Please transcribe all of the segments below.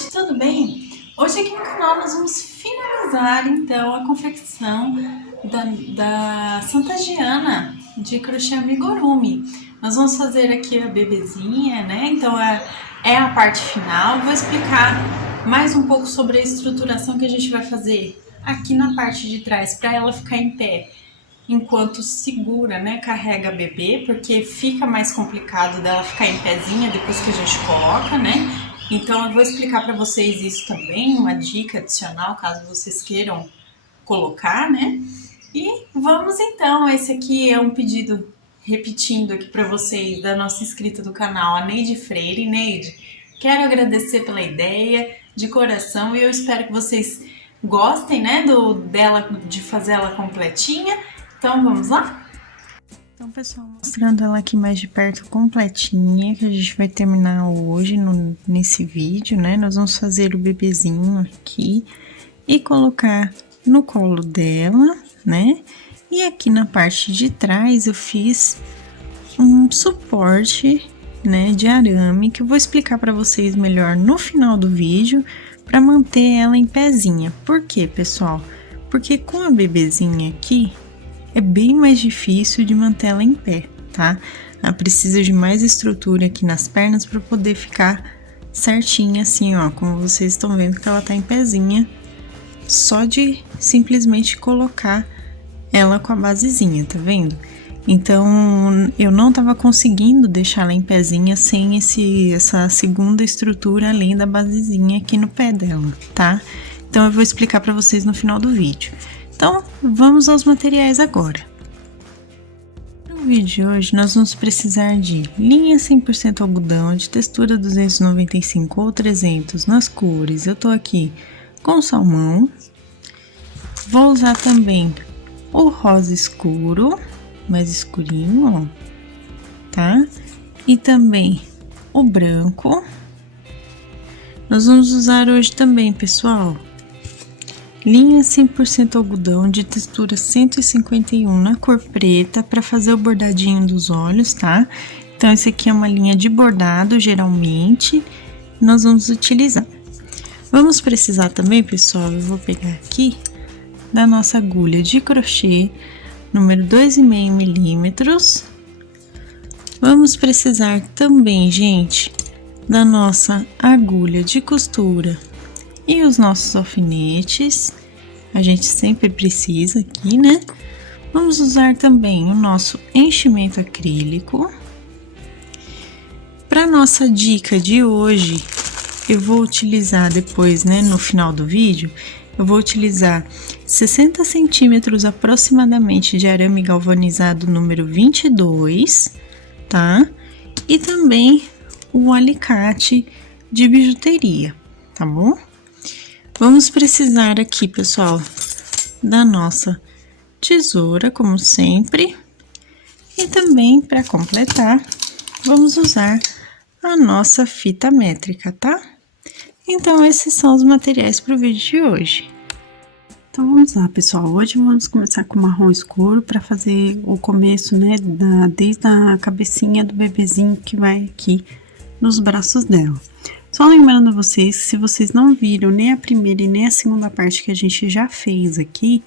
gente, tudo bem? Hoje aqui no canal nós vamos finalizar então a confecção da Santa Giana de crochê amigurumi. Nós vamos fazer aqui a bebezinha, né? Então é a parte final. Vou explicar mais um pouco sobre a estruturação que a gente vai fazer aqui na parte de trás para ela ficar em pé enquanto segura, né, carrega a bebê, porque fica mais complicado dela ficar em pezinha depois que a gente coloca, né? Então eu vou explicar para vocês isso também, uma dica adicional caso vocês queiram colocar, né? E vamos então, esse aqui é um pedido, repetindo aqui para vocês, da nossa inscrita do canal, a Neide Freire. Neide, quero agradecer pela ideia de coração e eu espero que vocês gostem, né, de fazer ela completinha. Então, vamos lá? Então, pessoal, mostrando ela aqui mais de perto completinha, que a gente vai terminar hoje nesse vídeo, né? Nós vamos fazer o bebezinho aqui e colocar no colo dela, né? E aqui na parte de trás eu fiz um suporte, né, de arame, que eu vou explicar para vocês melhor no final do vídeo, para manter ela em pezinha. Por quê, pessoal? Porque com a bebezinha aqui, é bem mais difícil de manter ela em pé, tá? Ela precisa de mais estrutura aqui nas pernas para poder ficar certinha assim, ó, como vocês estão vendo que ela tá em pezinha, só de simplesmente colocar ela com a basezinha, tá vendo? Então, eu não tava conseguindo deixar ela em pezinha sem essa segunda estrutura além da basezinha aqui no pé dela, tá? Então, eu vou explicar para vocês no final do vídeo. Então, vamos aos materiais agora. No vídeo de hoje, nós vamos precisar de linha 100% algodão, de textura 295 ou 300 nas cores. Eu tô aqui com salmão. Vou usar também o rosa escuro, mais escurinho, ó, tá? E também o branco. Nós vamos usar hoje também, pessoal, linha 100% algodão de textura 151 na cor preta para fazer o bordadinho dos olhos, tá? Então, esse aqui é uma linha de bordado, geralmente, nós vamos utilizar. Vamos precisar também, pessoal, eu vou pegar aqui da nossa agulha de crochê, número 2,5 milímetros. Vamos precisar também, gente, da nossa agulha de costura e os nossos alfinetes, a gente sempre precisa aqui, né? Vamos usar também o nosso enchimento acrílico. Para nossa dica de hoje, eu vou utilizar depois, né, no final do vídeo, eu vou utilizar 60 centímetros aproximadamente de arame galvanizado número 22, tá? E também o alicate de bijuteria, tá bom? Vamos precisar aqui, pessoal, da nossa tesoura, como sempre. E também, para completar, vamos usar a nossa fita métrica, tá? Então, esses são os materiais para o vídeo de hoje. Então, vamos lá, pessoal. Hoje vamos começar com marrom escuro para fazer o começo, né, desde a cabecinha do bebezinho que vai aqui nos braços dela. Só lembrando a vocês, se vocês não viram nem a primeira e nem a segunda parte que a gente já fez aqui,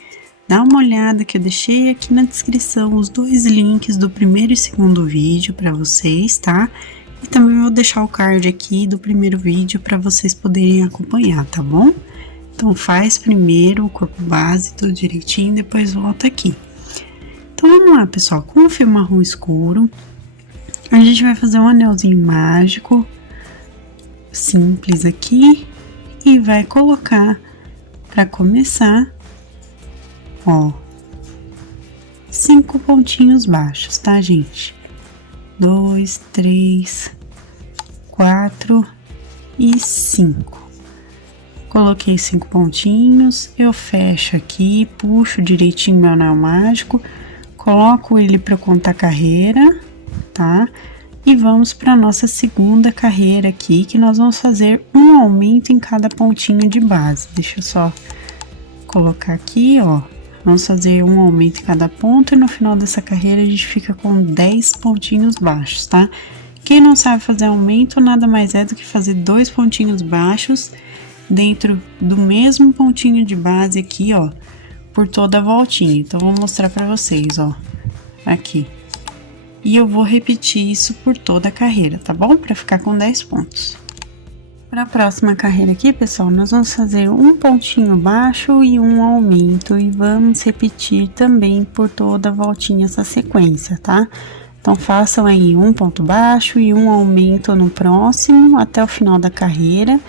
dá uma olhada que eu deixei aqui na descrição os dois links do primeiro e segundo vídeo para vocês, tá? E também vou deixar o card aqui do primeiro vídeo para vocês poderem acompanhar, tá bom? Então, faz primeiro o corpo base, tudo direitinho, depois volta aqui. Então, vamos lá, pessoal. Com o fio marrom escuro, a gente vai fazer um anelzinho mágico, simples aqui, e vai colocar, para começar, ó, 5 pontinhos baixos, tá, gente? 2, 3, 4 e 5. Coloquei 5 pontinhos, eu fecho aqui, puxo direitinho meu anel mágico, coloco ele para contar carreira, tá? E vamos para nossa segunda carreira aqui, que nós vamos fazer um aumento em cada pontinho de base. Deixa eu só colocar aqui, ó. Vamos fazer um aumento em cada ponto e no final dessa carreira a gente fica com 10 pontinhos baixos, tá? Quem não sabe fazer aumento, nada mais é do que fazer 2 pontinhos baixos dentro do mesmo pontinho de base aqui, ó, por toda a voltinha. Então, vou mostrar pra vocês, ó, aqui. E eu vou repetir isso por toda a carreira, tá bom? Pra ficar com 10 pontos. Para a próxima carreira aqui, pessoal, nós vamos fazer um pontinho baixo e um aumento e vamos repetir também por toda a voltinha essa sequência, tá? Então, façam aí um ponto baixo e um aumento no próximo até o final da carreira,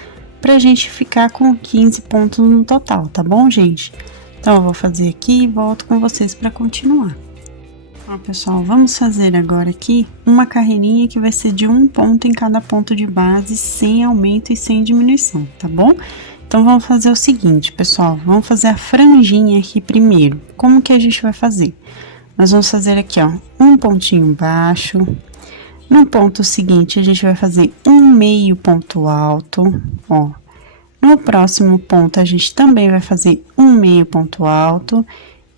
pra gente ficar com 15 pontos no total, tá bom, gente? Então, eu vou fazer aqui e volto com vocês para continuar. Ó, pessoal, vamos fazer agora aqui uma carreirinha que vai ser de um ponto em cada ponto de base, sem aumento e sem diminuição, tá bom? Então, vamos fazer o seguinte, pessoal, vamos fazer a franjinha aqui primeiro. Como que a gente vai fazer? Nós vamos fazer aqui, ó, um pontinho baixo. No ponto seguinte, a gente vai fazer um meio ponto alto, ó. No próximo ponto, a gente também vai fazer um meio ponto alto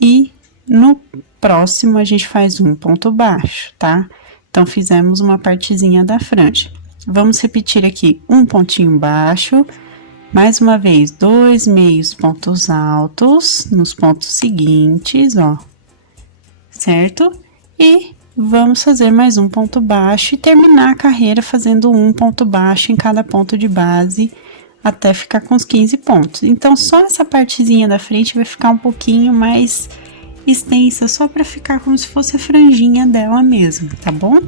e no próximo, a gente faz um ponto baixo, tá? Então, fizemos uma partezinha da franja. Vamos repetir aqui um pontinho baixo, mais uma vez, 2 meios pontos altos nos pontos seguintes, ó, certo? E vamos fazer mais um ponto baixo e terminar a carreira fazendo um ponto baixo em cada ponto de base, até ficar com os 15 pontos. Então, só essa partezinha da frente vai ficar um pouquinho mais extensa, só para ficar como se fosse a franjinha dela mesmo, tá bom?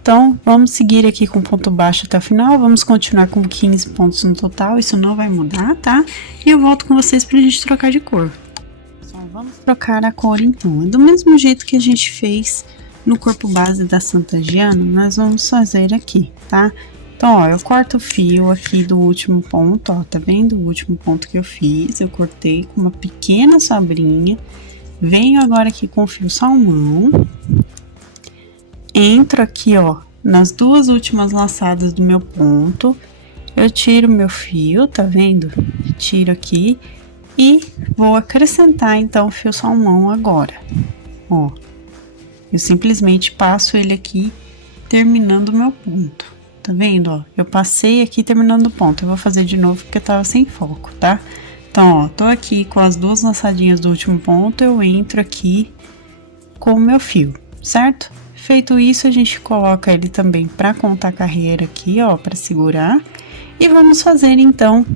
Então, vamos seguir aqui com ponto baixo até o final, vamos continuar com 15 pontos no total, isso não vai mudar, tá? E eu volto com vocês pra gente trocar de cor. Pessoal, vamos trocar a cor então. Do mesmo jeito que a gente fez no corpo base da Santa Giana, nós vamos fazer aqui, tá? Então, ó, eu corto o fio aqui do último ponto, ó, tá vendo? O último ponto que eu fiz, eu cortei com uma pequena sobrinha. Venho agora aqui com o fio salmão, entro aqui, ó, nas duas últimas laçadas do meu ponto, eu tiro meu fio, tá vendo? Tiro aqui e vou acrescentar, então, o fio salmão agora, ó. Eu simplesmente passo ele aqui, terminando o meu ponto, tá vendo, ó? Eu passei aqui terminando o ponto, eu vou fazer de novo porque tava sem foco, tá? Então, ó, tô aqui com as duas laçadinhas do último ponto, eu entro aqui com o meu fio, certo? Feito isso, a gente coloca ele também pra contar a carreira aqui, ó, pra segurar. E vamos fazer, então,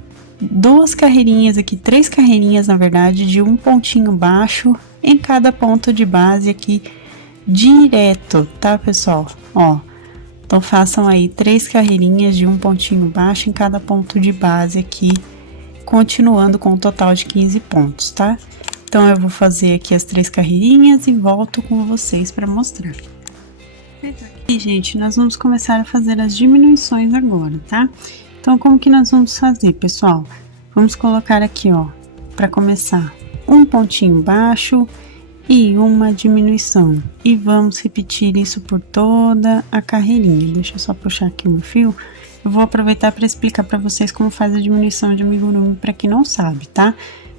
duas carreirinhas aqui, 3 carreirinhas, na verdade, de um pontinho baixo em cada ponto de base aqui, direto, tá, pessoal? Ó, então, façam aí 3 carreirinhas de um pontinho baixo em cada ponto de base aqui, continuando com um total de 15 pontos, tá? Então, eu vou fazer aqui as 3 carreirinhas e volto com vocês para mostrar. Feito aqui, gente, nós vamos começar a fazer as diminuições agora, tá? Então, como que nós vamos fazer, pessoal? Vamos colocar aqui, ó, para começar, um pontinho baixo e uma diminuição. E vamos repetir isso por toda a carreirinha. Deixa eu só puxar aqui o meu fio. Eu vou aproveitar para explicar para vocês como faz a diminuição de amigurumi para quem não sabe, tá?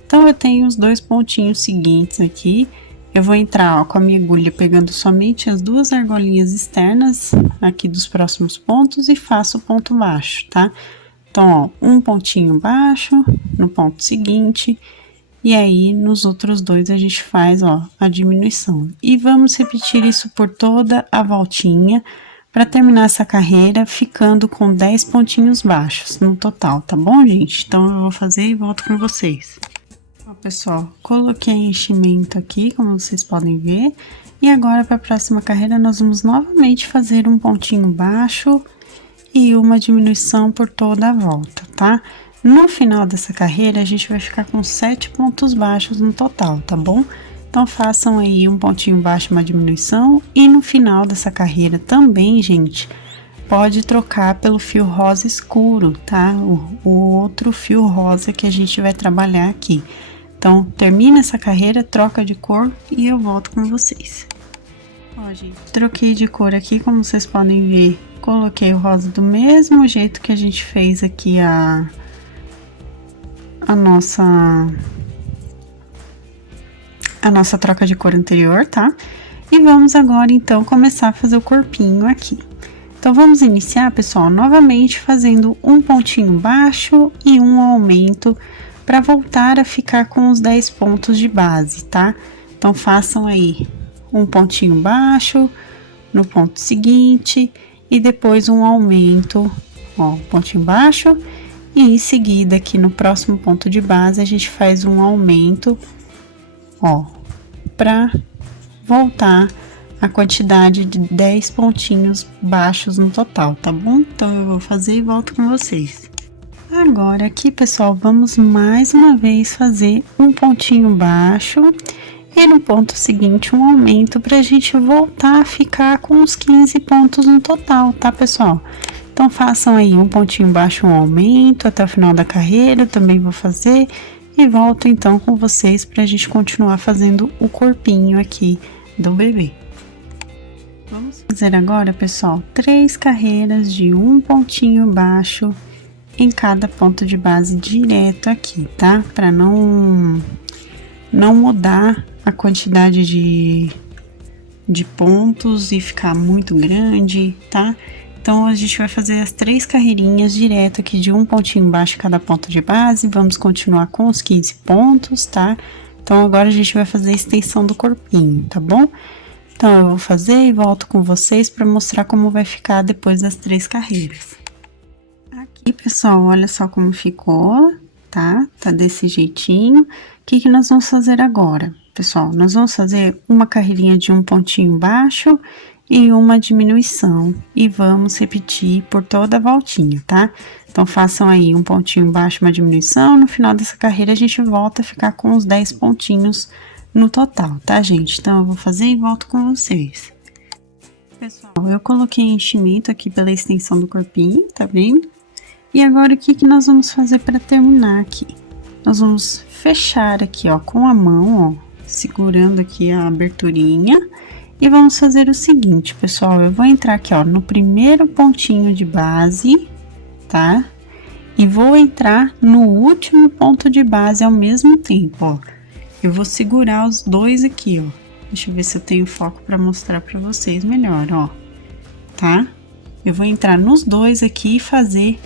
Então, eu tenho os 2 pontinhos seguintes aqui. Eu vou entrar, ó, com a minha agulha pegando somente as 2 argolinhas externas aqui dos próximos pontos e faço o ponto baixo, tá? Então, ó, um pontinho baixo no ponto seguinte e aí nos outros 2 a gente faz, ó, a diminuição. E vamos repetir isso por toda a voltinha para terminar essa carreira ficando com 10 pontinhos baixos no total, tá bom, gente? Então, eu vou fazer e volto com vocês. Ó, pessoal, coloquei enchimento aqui, como vocês podem ver. E agora, para a próxima carreira, nós vamos novamente fazer um pontinho baixo e uma diminuição por toda a volta, tá? No final dessa carreira, a gente vai ficar com 7 pontos baixos no total, tá bom? Então, façam aí um pontinho baixo, uma diminuição. E no final dessa carreira também, gente, pode trocar pelo fio rosa escuro, tá? O outro fio rosa que a gente vai trabalhar aqui. Então, termina essa carreira, troca de cor e eu volto com vocês. Ó, gente, troquei de cor aqui, como vocês podem ver, coloquei o rosa do mesmo jeito que a gente fez aqui a nossa troca de cor anterior, tá? E vamos agora, então, começar a fazer o corpinho aqui. Então, vamos iniciar, pessoal, novamente fazendo um pontinho baixo e um aumento para voltar a ficar com os 10 pontos de base, tá? Então, façam aí um pontinho baixo no ponto seguinte e depois um aumento, ó, um pontinho baixo e em seguida aqui no próximo ponto de base a gente faz um aumento, ó, para voltar a quantidade de 10 pontinhos baixos no total, tá bom? Então, eu vou fazer e volto com vocês. Agora, aqui, pessoal, vamos mais uma vez fazer um pontinho baixo e no ponto seguinte um aumento pra gente voltar a ficar com os 15 pontos no total, tá, pessoal? Então, façam aí um pontinho baixo, um aumento até o final da carreira, eu também vou fazer e volto então com vocês pra gente continuar fazendo o corpinho aqui do bebê. Vamos fazer agora, pessoal, 3 carreiras de um pontinho baixo em cada ponto de base direto aqui, tá? Para não mudar a quantidade de pontos e ficar muito grande, tá? Então, a gente vai fazer as 3 carreirinhas direto aqui de um pontinho baixo em cada ponto de base. Vamos continuar com os 15 pontos, tá? Então, agora a gente vai fazer a extensão do corpinho, tá bom? Então, eu vou fazer e volto com vocês para mostrar como vai ficar depois das 3 carreiras. Aqui, pessoal, olha só como ficou, tá? Tá desse jeitinho. O que nós vamos fazer agora, pessoal? Nós vamos fazer uma carreirinha de um pontinho baixo e uma diminuição. E vamos repetir por toda a voltinha, tá? Então, façam aí um pontinho baixo, uma diminuição. No final dessa carreira, a gente volta a ficar com os 10 pontinhos no total, tá, gente? Então, eu vou fazer e volto com vocês. Pessoal, eu coloquei enchimento aqui pela extensão do corpinho, tá vendo? E agora, o que nós vamos fazer para terminar aqui? Nós vamos fechar aqui, ó, com a mão, ó, segurando aqui a aberturinha. E vamos fazer o seguinte, pessoal, eu vou entrar aqui, ó, no primeiro pontinho de base, tá? E vou entrar no último ponto de base ao mesmo tempo, ó. Eu vou segurar os dois aqui, ó. Deixa eu ver se eu tenho foco para mostrar para vocês melhor, ó. Tá? Eu vou entrar nos dois aqui e fazer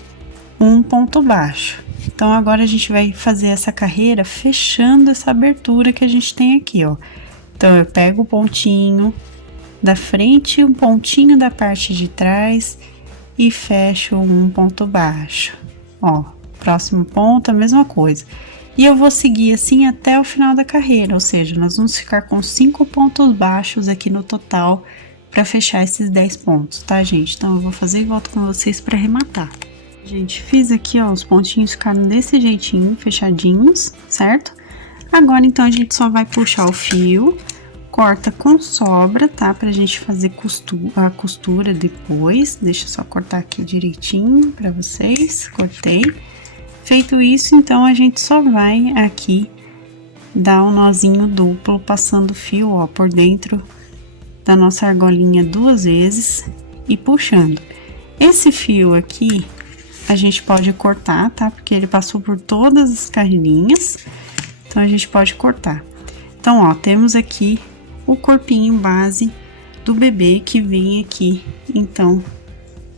um ponto baixo. Então, agora a gente vai fazer essa carreira fechando essa abertura que a gente tem aqui, ó. Então, eu pego o pontinho da frente e um pontinho da parte de trás e fecho um ponto baixo. Ó, próximo ponto, a mesma coisa. E eu vou seguir assim até o final da carreira, ou seja, nós vamos ficar com 5 pontos baixos aqui no total para fechar esses 10 pontos, tá, gente? Então, eu vou fazer e volto com vocês para arrematar. Gente, fiz aqui, ó, os pontinhos ficaram desse jeitinho, fechadinhos, certo? Agora, então, a gente só vai puxar o fio, corta com sobra, tá? Pra gente fazer a costura depois. Deixa eu só cortar aqui direitinho pra vocês, cortei. Feito isso, então, a gente só vai aqui dar um nozinho duplo, passando o fio, ó, por dentro da nossa argolinha 2 vezes e puxando. Esse fio aqui, a gente pode cortar, tá? Porque ele passou por todas as carreirinhas, então a gente pode cortar. Então, ó, temos aqui o corpinho base do bebê que vem aqui, então,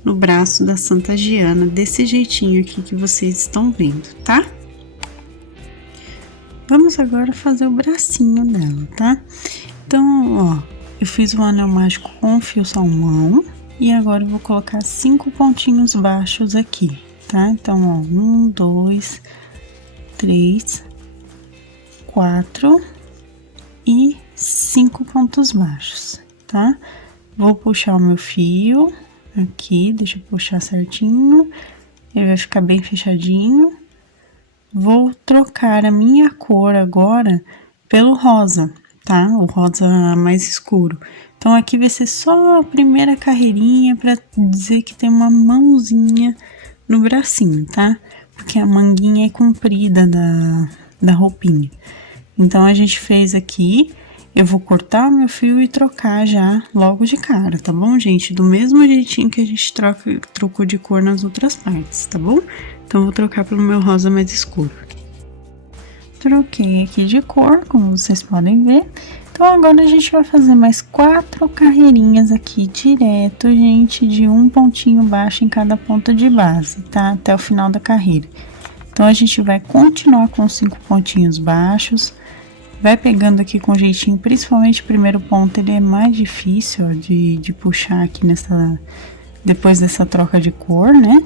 no braço da Santa Giana, desse jeitinho aqui que vocês estão vendo, tá? Vamos agora fazer o bracinho dela, tá? Então, ó, eu fiz o anel mágico com fio salmão e agora eu vou colocar 5 pontinhos baixos aqui, tá? Então, ó, 1, 2, 3, 4 e 5 pontos baixos, tá? Vou puxar o meu fio aqui, deixa eu puxar certinho, ele vai ficar bem fechadinho. Vou trocar a minha cor agora pelo rosa, tá? O rosa mais escuro. Então, aqui vai ser só a primeira carreirinha pra dizer que tem uma mãozinha no bracinho, tá? Porque a manguinha é comprida da roupinha. Então, a gente fez aqui. Eu vou cortar o meu fio e trocar já logo de cara, tá bom, gente? Do mesmo jeitinho que a gente trocou de cor nas outras partes, tá bom? Então, eu vou trocar pelo meu rosa mais escuro. Troquei aqui de cor, como vocês podem ver. Então, agora a gente vai fazer mais 4 carreirinhas aqui direto, gente, de um pontinho baixo em cada ponta de base, tá? Até o final da carreira. Então, a gente vai continuar com 5 pontinhos baixos, vai pegando aqui com jeitinho, principalmente o primeiro ponto, ele é mais difícil, ó, de puxar aqui depois dessa troca de cor, né?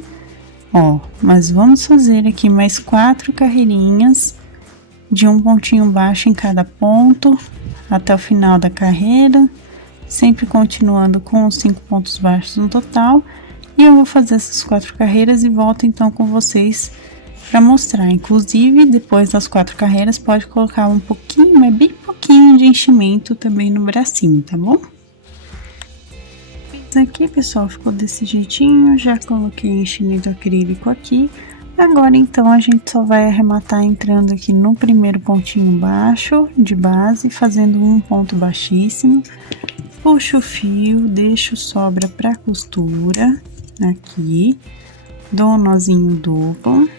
Ó, mas vamos fazer aqui mais 4 carreirinhas de um pontinho baixo em cada ponto, até o final da carreira, sempre continuando com os 5 pontos baixos no total. E eu vou fazer essas 4 carreiras e volto então com vocês para mostrar. Inclusive, depois das 4 carreiras, pode colocar um pouquinho, mas bem pouquinho de enchimento também no bracinho, tá bom? Fiz aqui, pessoal, ficou desse jeitinho, já coloquei enchimento acrílico aqui. Agora, então, a gente só vai arrematar entrando aqui no primeiro pontinho baixo de base, fazendo um ponto baixíssimo. Puxo o fio, deixo sobra pra costura aqui, dou um nozinho duplo,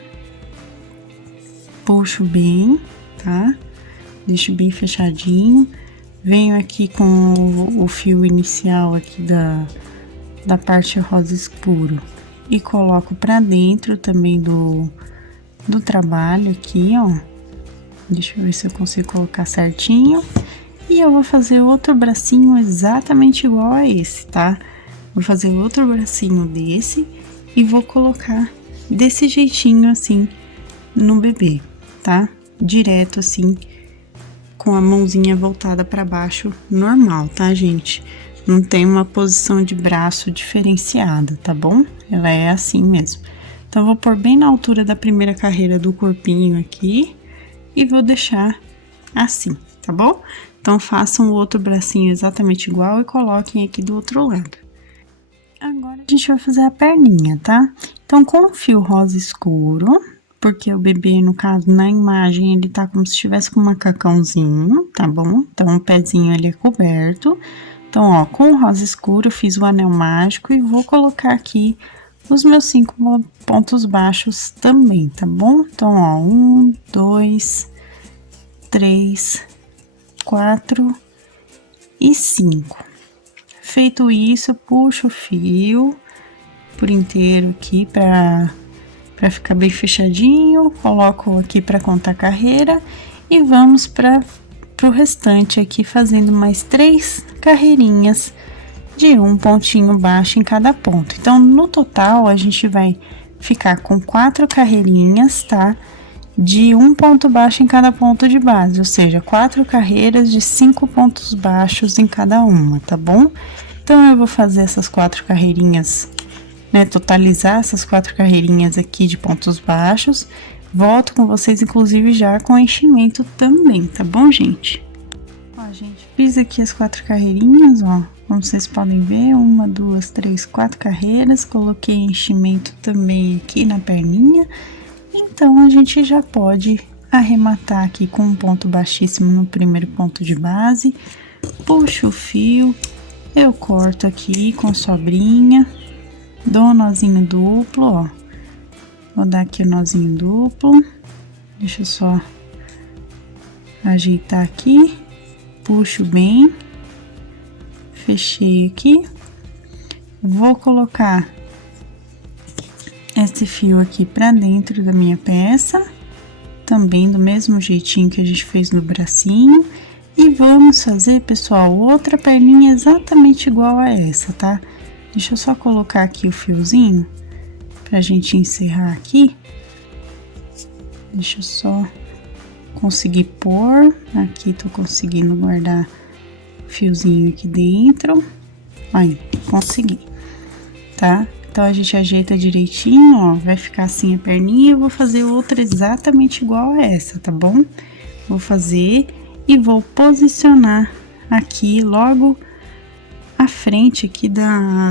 puxo bem, tá? Deixo bem fechadinho. Venho aqui com o fio inicial aqui da parte rosa escuro e coloco pra dentro também do trabalho aqui, ó. Deixa eu ver se eu consigo colocar certinho. E eu vou fazer outro bracinho exatamente igual a esse, tá? Vou fazer outro bracinho desse e vou colocar desse jeitinho assim no bebê, tá? Direto assim, com a mãozinha voltada pra baixo, normal, tá, gente? Não tem uma posição de braço diferenciada, tá bom? Ela é assim mesmo. Então, vou pôr bem na altura da primeira carreira do corpinho aqui e vou deixar assim, tá bom? Então, façam o outro bracinho exatamente igual e coloquem aqui do outro lado. Agora, a gente vai fazer a perninha, tá? Então, com o fio rosa escuro, porque o bebê, no caso, na imagem, ele tá como se estivesse com um macacãozinho, tá bom? Então, o pezinho, ele é coberto. Então, ó, com o rosa escuro, eu fiz o anel mágico e vou colocar aqui os meus 5 pontos baixos também, tá bom? Então, ó, 1, 2, 3, 4 e 5. Feito isso, eu puxo o fio por inteiro aqui pra ficar bem fechadinho, coloco aqui pra contar a carreira e vamos pro restante aqui, fazendo mais 3 carreirinhas de um pontinho baixo em cada ponto. Então, no total, a gente vai ficar com 4 carreirinhas, tá? De um ponto baixo em cada ponto de base, ou seja, 4 carreiras de 5 pontos baixos em cada uma, tá bom? Então, eu vou fazer essas 4 carreirinhas, né? Totalizar essas 4 carreirinhas aqui de pontos baixos. Volto com vocês, inclusive, já com enchimento também, tá bom, gente? Ó, gente, fiz aqui as 4 carreirinhas, ó. Como vocês podem ver, 1, 2, 3, 4 carreiras. Coloquei enchimento também aqui na perninha. Então, a gente já pode arrematar aqui com um ponto baixíssimo no primeiro ponto de base. Puxo o fio, eu corto aqui com sobrinha. Dou um nozinho duplo, ó. Vou dar aqui o nozinho duplo. Deixa eu só ajeitar aqui. Puxo bem. Fechei aqui. Vou colocar esse fio aqui pra dentro da minha peça. Também do mesmo jeitinho que a gente fez no bracinho. E vamos fazer, pessoal, outra perninha exatamente igual a essa, tá? Deixa eu só colocar aqui o fiozinho pra gente encerrar aqui. Deixa eu só conseguir pôr. Aqui tô conseguindo guardar o fiozinho aqui dentro. Aí, consegui, tá? Então, a gente ajeita direitinho, ó. Vai ficar assim a perninha. Eu vou fazer outra exatamente igual a essa, tá bom? Vou fazer e vou posicionar aqui logo a frente aqui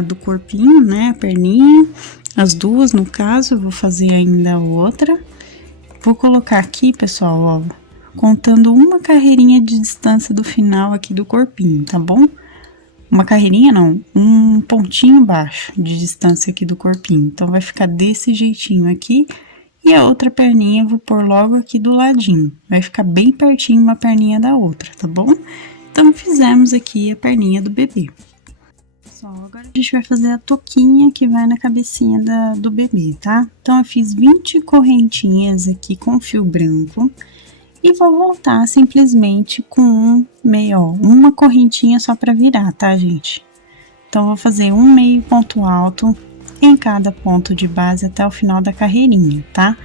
do corpinho, né? A perninha, as duas no caso, eu vou fazer ainda a outra. Vou colocar aqui, pessoal, ó, contando uma carreirinha de distância do final aqui do corpinho, tá bom? Uma carreirinha não, um pontinho baixo de distância aqui do corpinho. Então, vai ficar desse jeitinho aqui. E a outra perninha eu vou pôr logo aqui do ladinho. Vai ficar bem pertinho uma perninha da outra, tá bom? Então, fizemos aqui a perninha do bebê. Pessoal, agora a gente vai fazer a touquinha que vai na cabecinha do bebê, tá? Então, eu fiz 20 correntinhas aqui com fio branco. E vou voltar simplesmente com uma correntinha só pra virar, tá, gente? Então, vou fazer um meio ponto alto em cada ponto de base até o final da carreirinha, tá?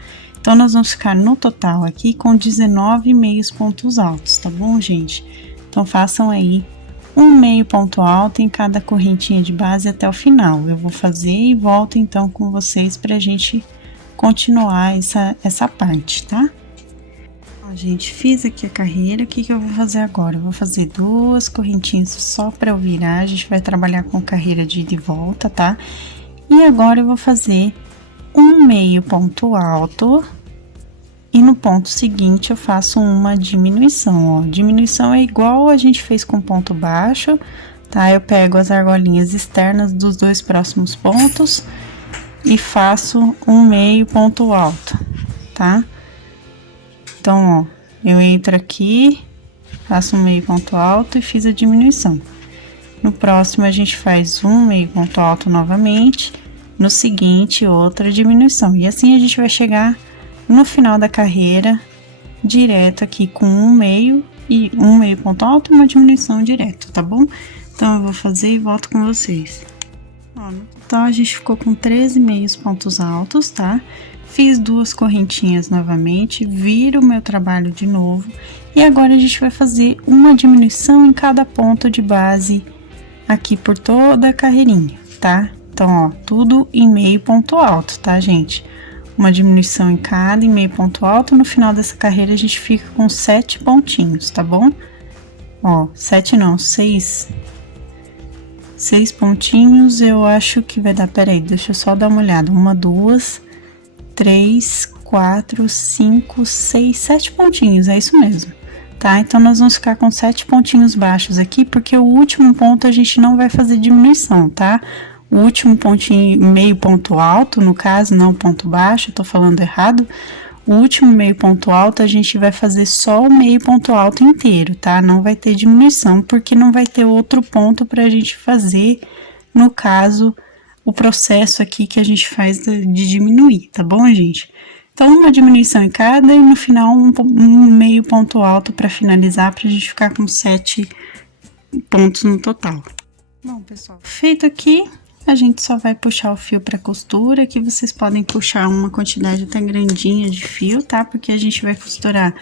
Então, nós vamos ficar no total aqui com 19 meios pontos altos, tá bom, gente? Então, façam aí um meio ponto alto em cada correntinha de base até o final. Eu vou fazer e volto então com vocês pra gente continuar essa parte, tá? Ó, gente, fiz aqui a carreira, o que eu vou fazer agora? Eu vou fazer 2 correntinhas só pra eu virar, a gente vai trabalhar com carreira de ida e volta, tá? E agora eu vou fazer um meio ponto alto e no ponto seguinte eu faço uma diminuição, ó. Diminuição é igual a gente fez com ponto baixo, tá? Eu pego as argolinhas externas dos 2 próximos pontos e faço um meio ponto alto, tá? Então, ó, eu entro aqui, faço um meio ponto alto e fiz a diminuição. No próximo, a gente faz um meio ponto alto novamente, no seguinte, outra diminuição. E assim a gente vai chegar no final da carreira, direto aqui com um meio ponto alto e uma diminuição direto, tá bom? Então, eu vou fazer e volto com vocês. Ó, no total, a gente ficou com 13 meios pontos altos, tá? Fiz 2 correntinhas novamente, viro o meu trabalho de novo. E agora, a gente vai fazer uma diminuição em cada ponto de base aqui por toda a carreirinha, tá? Então, ó, tudo em meio ponto alto, tá, gente? Uma diminuição em cada, em meio ponto alto. No final dessa carreira, a gente fica com 7 pontinhos, tá bom? Ó, 7 não, 6 pontinhos, eu acho que vai dar, peraí, deixa eu só dar uma olhada. 1, 2, 3, 4, 5, 6, 7 pontinhos, é isso mesmo, tá? Então, nós vamos ficar com 7 pontinhos baixos aqui, porque o último ponto a gente não vai fazer diminuição, tá? O último pontinho, meio ponto alto, no caso, não ponto baixo, eu tô falando errado. O último meio ponto alto, a gente vai fazer só o meio ponto alto inteiro, tá? Não vai ter diminuição, porque não vai ter outro ponto pra gente fazer, no caso, o processo aqui que a gente faz de diminuir, tá bom, gente? Então, uma diminuição em cada e no final um meio ponto alto pra finalizar, pra gente ficar com 7 pontos no total. Bom, pessoal, feito aqui, a gente só vai puxar o fio pra costura, que vocês podem puxar uma quantidade até grandinha de fio, tá? Porque a gente vai costurar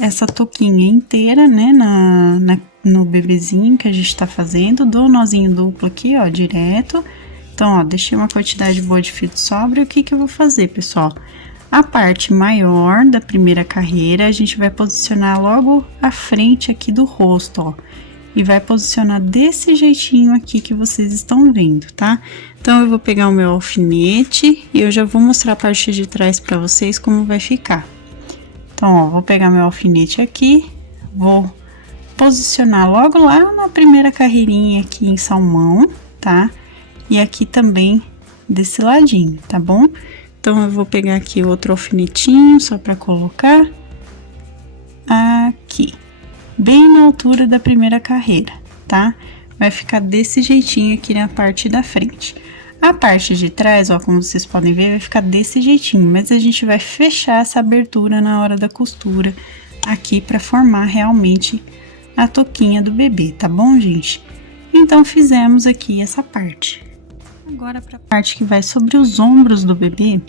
essa touquinha inteira, né, no bebezinho que a gente tá fazendo. Dou um nozinho duplo aqui, ó, direto. Então, ó, deixei uma quantidade boa de fio de sobra. E o que eu vou fazer, pessoal? A parte maior da primeira carreira, a gente vai posicionar logo à frente aqui do rosto, ó. E vai posicionar desse jeitinho aqui que vocês estão vendo, tá? Então, eu vou pegar o meu alfinete e eu já vou mostrar a parte de trás pra vocês como vai ficar. Então, ó, vou pegar meu alfinete aqui, vou posicionar logo lá na primeira carreirinha aqui em salmão, tá? E aqui também desse ladinho, tá bom? Então, eu vou pegar aqui outro alfinetinho só pra colocar aqui. Bem na altura da primeira carreira, tá? Vai ficar desse jeitinho aqui na parte da frente. A parte de trás, ó, como vocês podem ver, vai ficar desse jeitinho, mas a gente vai fechar essa abertura na hora da costura aqui pra formar realmente a touquinha do bebê, tá bom, gente? Então, fizemos aqui essa parte. Agora, pra parte que vai sobre os ombros do bebê,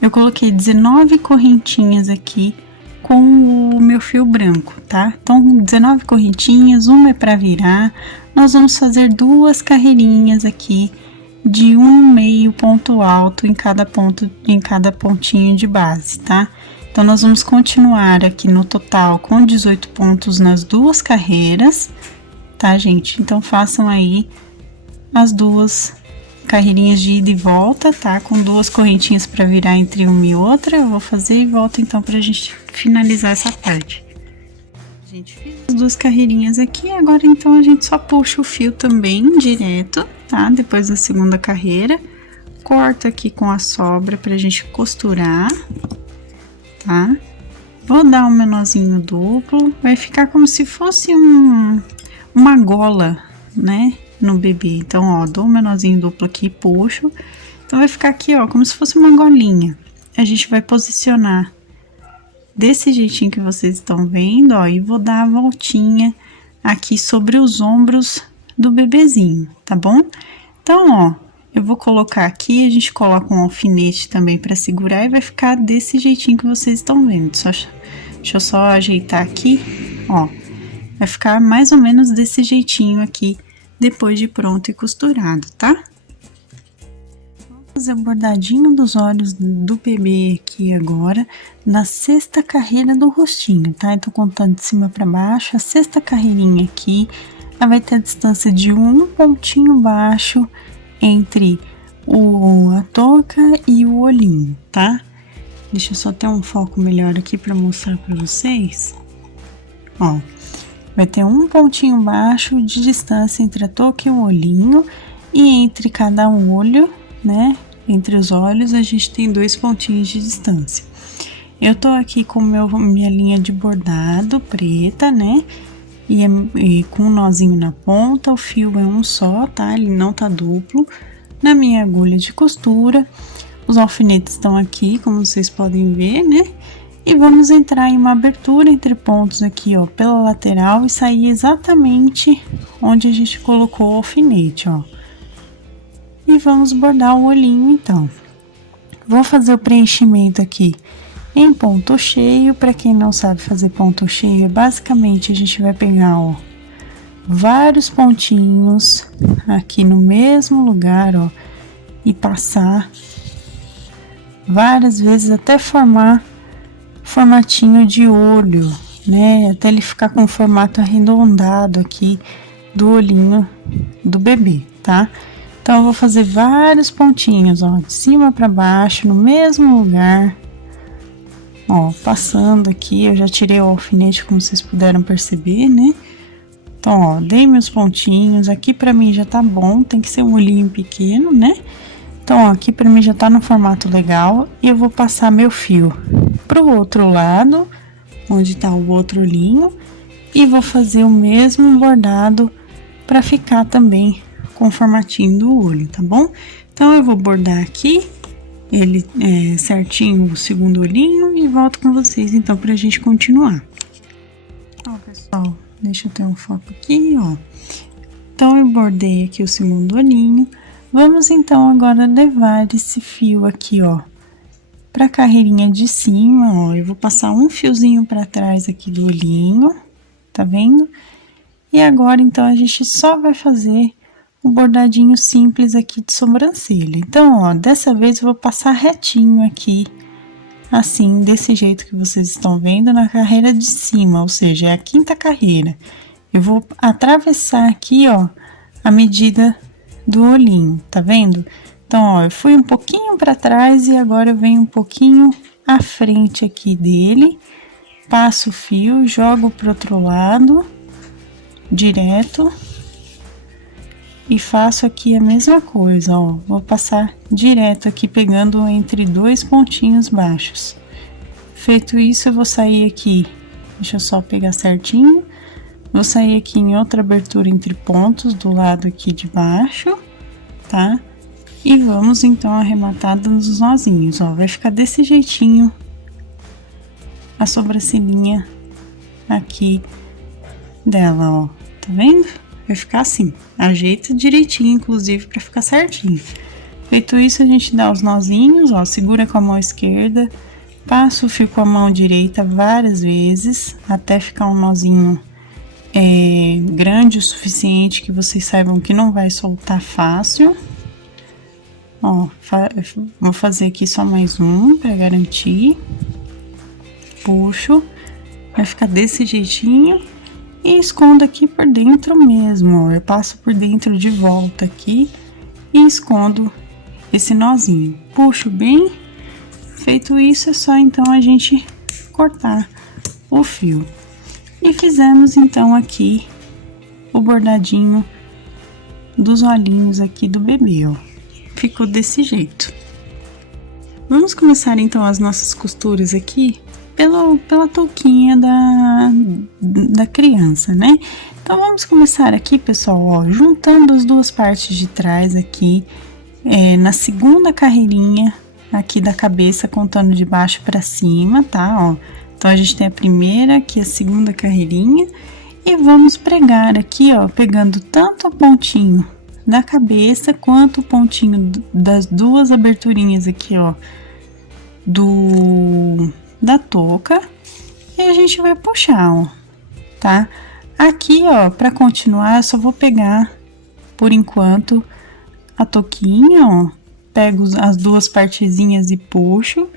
eu coloquei 19 correntinhas aqui com o meu fio branco, tá? Então, 19 correntinhas, uma é pra virar. Nós vamos fazer 2 carreirinhas aqui de um meio ponto alto em cada pontinho de base, tá? Então, nós vamos continuar aqui no total com 18 pontos nas 2 carreiras, tá, gente? Então, façam aí as 2 carreirinhas de ida e volta, tá? Com 2 correntinhas para virar entre uma e outra. Eu vou fazer e volto então pra gente finalizar essa parte. A gente fez as 2 carreirinhas aqui, agora então a gente só puxa o fio também direto, tá? Depois da segunda carreira, corto aqui com a sobra pra gente costurar, tá? Vou dar um menozinho duplo, vai ficar como se fosse uma gola, né, no bebê. Então, ó, dou um menozinho duplo aqui, puxo. Então, vai ficar aqui, ó, como se fosse uma golinha. A gente vai posicionar desse jeitinho que vocês estão vendo, ó, e vou dar a voltinha aqui sobre os ombros do bebezinho, tá bom? Então, ó, eu vou colocar aqui, a gente coloca um alfinete também para segurar e vai ficar desse jeitinho que vocês estão vendo. Deixa eu só ajeitar aqui, ó, vai ficar mais ou menos desse jeitinho aqui, depois de pronto e costurado, tá? Fazer o bordadinho dos olhos do bebê aqui agora, na sexta carreira do rostinho, tá? Eu tô contando de cima pra baixo, a sexta carreirinha aqui, ela vai ter a distância de um pontinho baixo entre a touca e o olhinho, tá? Deixa eu só ter um foco melhor aqui pra mostrar pra vocês. Ó, vai ter um pontinho baixo de distância entre a touca e o olhinho, e entre cada olho, né, entre os olhos, a gente tem 2 pontinhos de distância. Eu tô aqui com minha linha de bordado preta, né, e com um nozinho na ponta, o fio é um só, tá, ele não tá duplo. Na minha agulha de costura, os alfinetes estão aqui, como vocês podem ver, né, e vamos entrar em uma abertura entre pontos aqui, ó, pela lateral e sair exatamente onde a gente colocou o alfinete, ó. E vamos bordar o olhinho, então. Vou fazer o preenchimento aqui em ponto cheio. Para quem não sabe fazer ponto cheio, basicamente a gente vai pegar, ó, vários pontinhos aqui no mesmo lugar, ó, e passar várias vezes até formar formatinho de olho, né? Até ele ficar com o formato arredondado aqui do olhinho do bebê, tá? Então, eu vou fazer vários pontinhos, ó, de cima para baixo, no mesmo lugar. Ó, passando aqui, eu já tirei o alfinete, como vocês puderam perceber, né? Então, ó, dei meus pontinhos. Aqui pra mim já tá bom, tem que ser um olhinho pequeno, né? Então, ó, aqui pra mim já tá no formato legal. E eu vou passar meu fio pro outro lado, onde tá o outro olhinho. E vou fazer o mesmo bordado pra ficar também com o formatinho do olho, tá bom? Então, eu vou bordar aqui ele certinho, o segundo olhinho, e volto com vocês, então, pra gente continuar. Ó, pessoal, deixa eu ter um foco aqui, ó. Então, eu bordei aqui o segundo olhinho. Vamos, então, agora levar esse fio aqui, ó, pra carreirinha de cima, ó. Eu vou passar um fiozinho pra trás aqui do olhinho, tá vendo? E agora, então, a gente só vai fazer um bordadinho simples aqui de sobrancelha. Então, ó, dessa vez eu vou passar retinho aqui, assim, desse jeito que vocês estão vendo, na carreira de cima, ou seja, é a quinta carreira. Eu vou atravessar aqui, ó, a medida do olhinho, tá vendo? Então, ó, eu fui um pouquinho para trás e agora eu venho um pouquinho à frente aqui dele, passo o fio, jogo pro outro lado, direto. E faço aqui a mesma coisa, ó, vou passar direto aqui, pegando entre 2 pontinhos baixos. Feito isso, eu vou sair aqui, deixa eu só pegar certinho, vou sair aqui em outra abertura entre pontos, do lado aqui de baixo, tá? E vamos, então, arrematar nos nozinhos, ó, vai ficar desse jeitinho a sobrancelhinha aqui dela, ó, tá vendo? Vai ficar assim, ajeita direitinho, inclusive, pra ficar certinho. Feito isso, a gente dá os nozinhos, ó, segura com a mão esquerda, passa o fio com a mão direita várias vezes, até ficar um nozinho grande o suficiente que vocês saibam que não vai soltar fácil. Ó, vou fazer aqui só mais um pra garantir. Puxo, vai ficar desse jeitinho. E escondo aqui por dentro mesmo, ó. Eu passo por dentro de volta aqui e escondo esse nozinho. Puxo bem. Feito isso, é só então a gente cortar o fio. E fizemos então aqui o bordadinho dos olhinhos aqui do bebê, ó. Ficou desse jeito. Vamos começar então as nossas costuras aqui pela touquinha da criança, né? Então, vamos começar aqui, pessoal, ó, juntando as duas partes de trás aqui, na segunda carreirinha aqui da cabeça, contando de baixo para cima, tá? Ó, então, a gente tem a primeira, aqui a segunda carreirinha, e vamos pregar aqui, ó, pegando tanto o pontinho da cabeça quanto o pontinho das duas aberturinhas aqui, ó, da touca, e a gente vai puxar, ó, tá? Aqui, ó, para continuar, eu só vou pegar, por enquanto, a touquinha, ó, pego as duas partezinhas e puxo,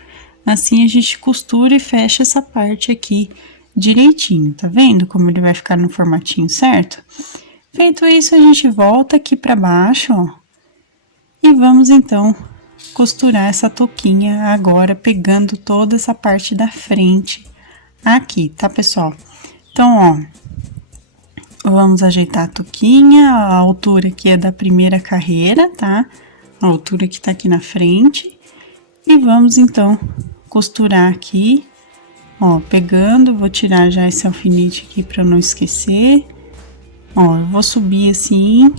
assim a gente costura e fecha essa parte aqui direitinho, tá vendo como ele vai ficar no formatinho certo? Feito isso, a gente volta aqui para baixo, ó, e vamos então costurar essa touquinha agora, pegando toda essa parte da frente aqui, tá, pessoal? Então, ó, vamos ajeitar a touquinha, a altura aqui é da primeira carreira, tá? A altura que tá aqui na frente. E vamos, então, costurar aqui, ó, pegando, vou tirar já esse alfinete aqui pra não esquecer. Ó, eu vou subir assim,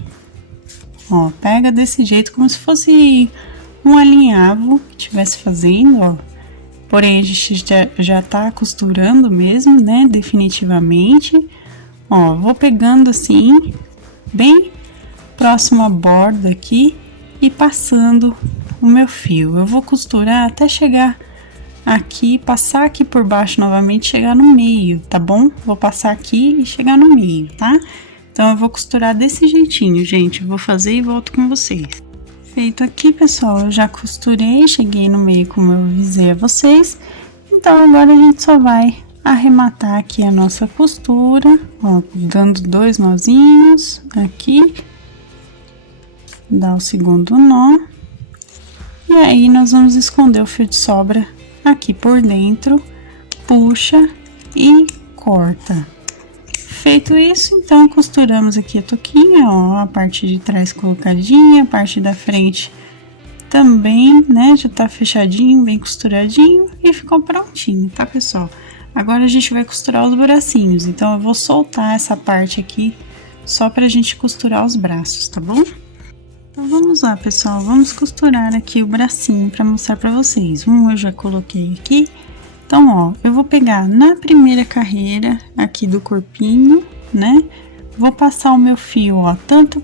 ó, pega desse jeito, como se fosse um alinhavo que estivesse fazendo, ó. Porém, a gente já tá costurando mesmo, né, definitivamente. Ó, vou pegando assim, bem próximo à borda aqui e passando o meu fio. Eu vou costurar até chegar aqui, passar aqui por baixo novamente, chegar no meio, tá bom? Vou passar aqui e chegar no meio, tá? Então, eu vou costurar desse jeitinho, gente. Eu vou fazer e volto com vocês. Feito aqui, pessoal, eu já costurei, cheguei no meio como eu avisei a vocês. Então, agora a gente só vai arrematar aqui a nossa costura, ó, dando 2 nozinhos aqui. Dá o segundo nó. E aí, nós vamos esconder o fio de sobra aqui por dentro, puxa e corta. Feito isso, então, costuramos aqui a touquinha, ó, a parte de trás colocadinha, a parte da frente também, né, já tá fechadinho, bem costuradinho e ficou prontinho, tá, pessoal? Agora a gente vai costurar os bracinhos, então eu vou soltar essa parte aqui só pra gente costurar os braços, tá bom? Então, vamos lá, pessoal, vamos costurar aqui o bracinho pra mostrar pra vocês. Eu já coloquei aqui. Então, ó, eu vou pegar na primeira carreira aqui do corpinho, né? Vou passar o meu fio, ó, tanto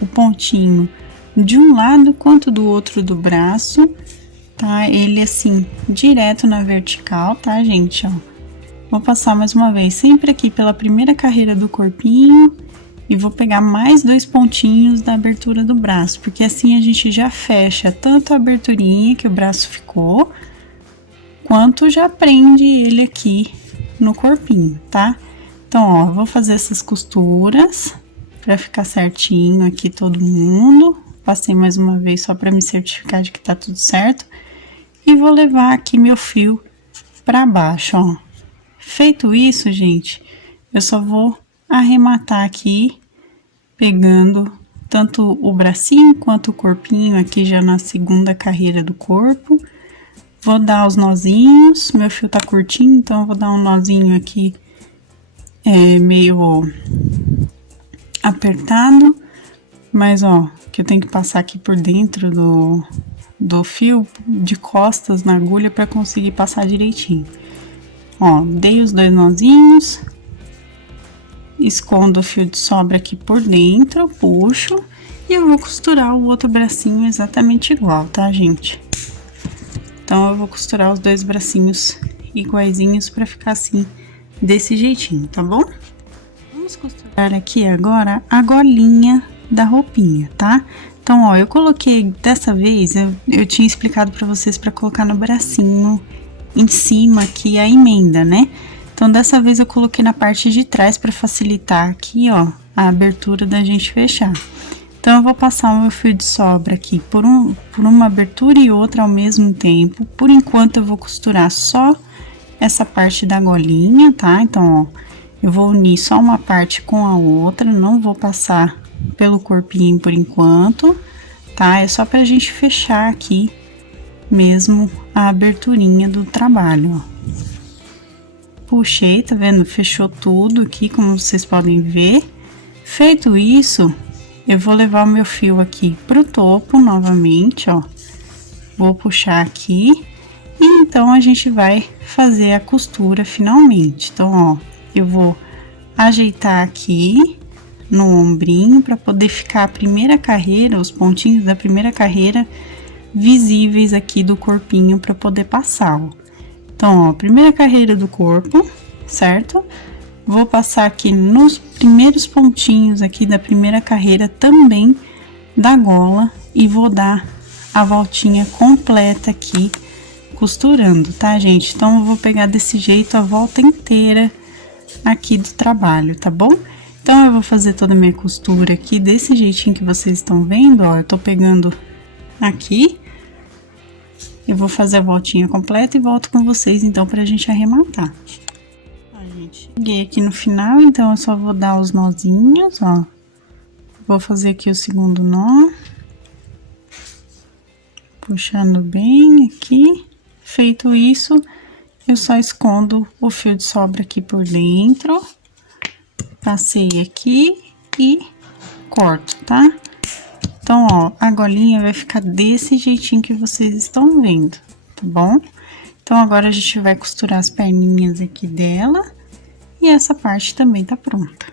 o pontinho de um lado quanto do outro do braço, tá? Ele assim, direto na vertical, tá, gente, ó? Vou passar mais uma vez, sempre aqui pela primeira carreira do corpinho e vou pegar mais 2 pontinhos da abertura do braço, porque assim a gente já fecha tanto a aberturinha que o braço ficou, quanto já prende ele aqui no corpinho, tá? Então, ó, vou fazer essas costuras pra ficar certinho aqui todo mundo. Passei mais uma vez só pra me certificar de que tá tudo certo. E vou levar aqui meu fio pra baixo, ó. Feito isso, gente, eu só vou arrematar aqui, pegando tanto o bracinho quanto o corpinho aqui já na segunda carreira do corpo. Vou dar os nozinhos, meu fio tá curtinho, então eu vou dar um nozinho aqui meio apertado, mas ó, que eu tenho que passar aqui por dentro do fio de costas na agulha para conseguir passar direitinho. Ó, dei os 2 nozinhos, escondo o fio de sobra aqui por dentro, puxo e eu vou costurar o outro bracinho exatamente igual, tá, gente? Então, eu vou costurar os 2 bracinhos iguaizinhos pra ficar assim, desse jeitinho, tá bom? Vamos costurar aqui agora a golinha da roupinha, tá? Então, ó, eu coloquei, dessa vez, eu tinha explicado pra vocês pra colocar no bracinho em cima aqui a emenda, né? Então, dessa vez eu coloquei na parte de trás pra facilitar aqui, ó, a abertura da gente fechar. Então, eu vou passar o meu fio de sobra aqui por uma abertura e outra ao mesmo tempo. Por enquanto, eu vou costurar só essa parte da golinha, tá? Então, ó, eu vou unir só uma parte com a outra, não vou passar pelo corpinho por enquanto, tá? É só pra gente fechar aqui mesmo a aberturinha do trabalho, ó. puxei, tá vendo? Fechou tudo aqui, como vocês podem ver. Feito isso, eu vou levar o meu fio aqui pro topo novamente, ó. Vou puxar aqui e então a gente vai fazer a costura finalmente. Então, ó, eu vou ajeitar aqui no ombrinho para poder ficar a primeira carreira, os pontinhos da primeira carreira visíveis aqui do corpinho para poder passar, ó. Então, ó, primeira carreira do corpo, certo? Vou passar aqui nos primeiros pontinhos aqui da primeira carreira também da gola e vou dar a voltinha completa aqui costurando, tá, gente? Então, eu vou pegar desse jeito a volta inteira aqui do trabalho, tá bom? Então, eu vou fazer toda a minha costura aqui desse jeitinho que vocês estão vendo, ó. Eu tô pegando aqui, eu vou fazer a voltinha completa e volto com vocês, então, pra gente arrematar. Cheguei aqui no final, então eu só vou dar os nozinhos, ó. Vou fazer aqui o segundo nó. Puxando bem aqui. Feito isso, eu só escondo o fio de sobra aqui por dentro. Passei aqui e corto, tá? Então, ó, a golinha vai ficar desse jeitinho que vocês estão vendo, tá bom? Então, agora a gente vai costurar as perninhas aqui dela. E essa parte também tá pronta.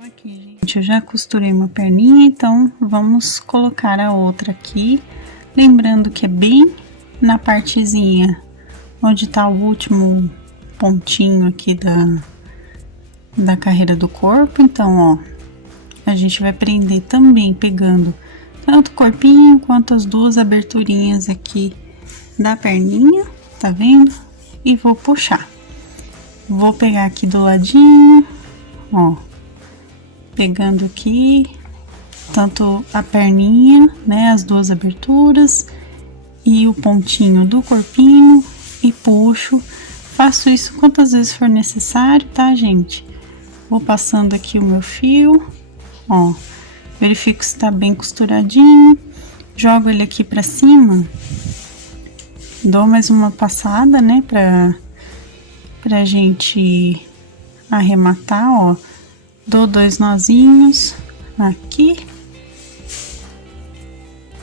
Aqui, gente, eu já costurei uma perninha, então vamos colocar a outra aqui. Lembrando que é bem na partezinha onde tá o último pontinho aqui da carreira do corpo. Então, ó, a gente vai prender também pegando tanto o corpinho quanto as duas aberturinhas aqui da perninha, tá vendo? E vou puxar. Vou pegar aqui do ladinho, ó, pegando aqui, tanto a perninha, né, as duas aberturas e o pontinho do corpinho e puxo. Faço isso quantas vezes for necessário, tá, gente? Vou passando aqui o meu fio, ó, verifico se tá bem costuradinho, jogo ele aqui pra cima, dou mais uma passada, né, pra gente arrematar, ó. Dou 2 nozinhos aqui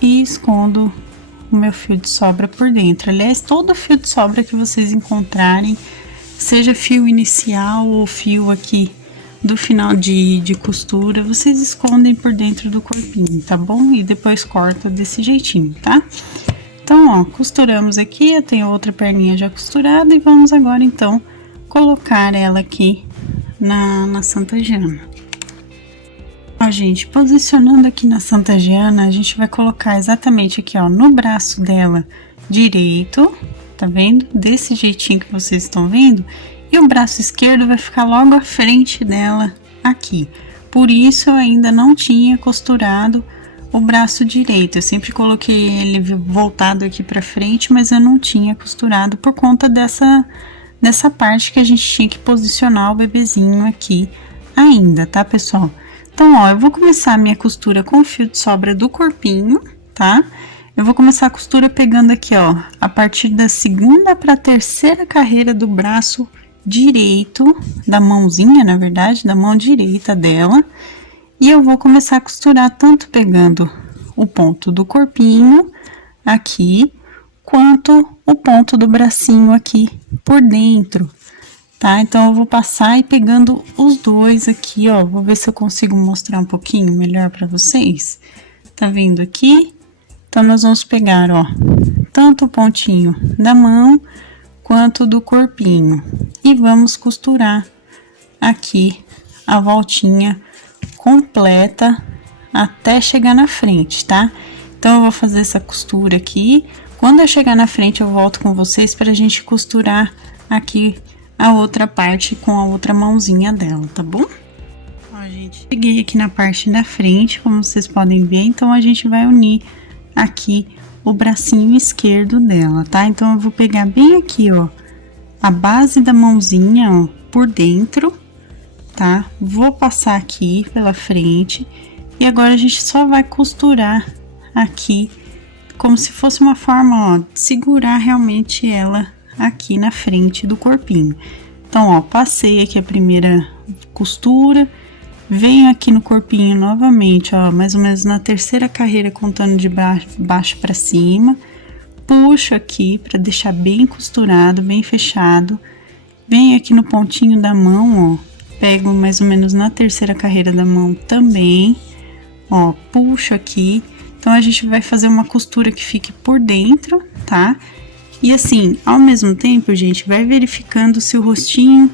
e escondo o meu fio de sobra por dentro. Aliás, todo fio de sobra que vocês encontrarem, seja fio inicial ou fio aqui do final de costura, vocês escondem por dentro do corpinho, tá bom? E depois corta desse jeitinho, tá? Então, ó, costuramos aqui, eu tenho outra perninha já costurada e vamos agora, então, colocar ela aqui na Santa Giana. Ó, gente, posicionando aqui na Santa Giana, a gente vai colocar exatamente aqui, ó, no braço dela direito, tá vendo? Desse jeitinho que vocês estão vendo, e o braço esquerdo vai ficar logo à frente dela aqui. Por isso, eu ainda não tinha costurado o braço direito, eu sempre coloquei ele voltado aqui pra frente, mas eu não tinha costurado por conta dessa parte que a gente tinha que posicionar o bebezinho aqui ainda, tá, pessoal? Então, ó, eu vou começar a minha costura com o fio de sobra do corpinho, tá? Eu vou começar a costura pegando aqui, ó, a partir da segunda pra terceira carreira do braço direito, da mãozinha, na verdade, da mão direita dela. E eu vou começar a costurar tanto pegando o ponto do corpinho aqui, quanto o ponto do bracinho aqui por dentro, tá? Então, eu vou passar e pegando os dois aqui, ó. Vou ver se eu consigo mostrar um pouquinho melhor pra vocês. Tá vendo aqui? Então, nós vamos pegar, ó, tanto o pontinho da mão quanto do corpinho. E vamos costurar aqui a voltinha completa até chegar na frente, tá? Então, eu vou fazer essa costura aqui. Quando eu chegar na frente, eu volto com vocês pra gente costurar aqui a outra parte com a outra mãozinha dela, tá bom? Ó, gente, cheguei aqui na parte da frente, como vocês podem ver, então a gente vai unir aqui o bracinho esquerdo dela, tá? Então, eu vou pegar bem aqui, ó, a base da mãozinha, ó, por dentro, tá? Vou passar aqui pela frente e agora a gente só vai costurar aqui como se fosse uma forma, ó, de segurar realmente ela aqui na frente do corpinho. Então, ó, passei aqui a primeira costura, venho aqui no corpinho novamente, ó, mais ou menos na terceira carreira, contando de baixo para cima. Puxo aqui para deixar bem costurado, bem fechado. Venho aqui no pontinho da mão, ó, pego mais ou menos na terceira carreira da mão também, ó, puxo aqui. Então, a gente vai fazer uma costura que fique por dentro, tá? E assim, ao mesmo tempo, gente, vai verificando se o rostinho,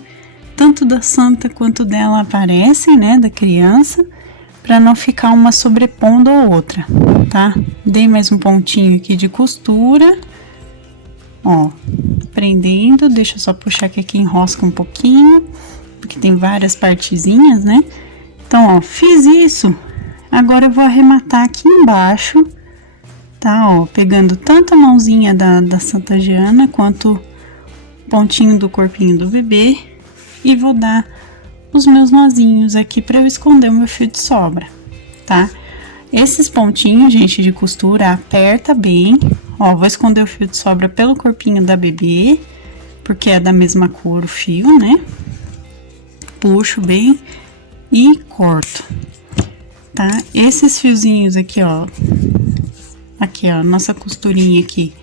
tanto da santa quanto dela, aparecem, né, da criança, para não ficar uma sobrepondo a outra, tá? Dei mais um pontinho aqui de costura, ó, prendendo, deixa eu só puxar aqui enrosca um pouquinho, porque tem várias partezinhas, né? Então, ó, fiz isso, agora eu vou arrematar aqui embaixo, tá, ó, pegando tanto a mãozinha da Santa Giana quanto o pontinho do corpinho do bebê e vou dar os meus nozinhos aqui para eu esconder o meu fio de sobra, tá? Esses pontinhos, gente, de costura, aperta bem, ó, vou esconder o fio de sobra pelo corpinho da bebê, porque é da mesma cor o fio, né? Puxo bem e corto, tá? Esses fiozinhos aqui, ó, nossa costurinha aqui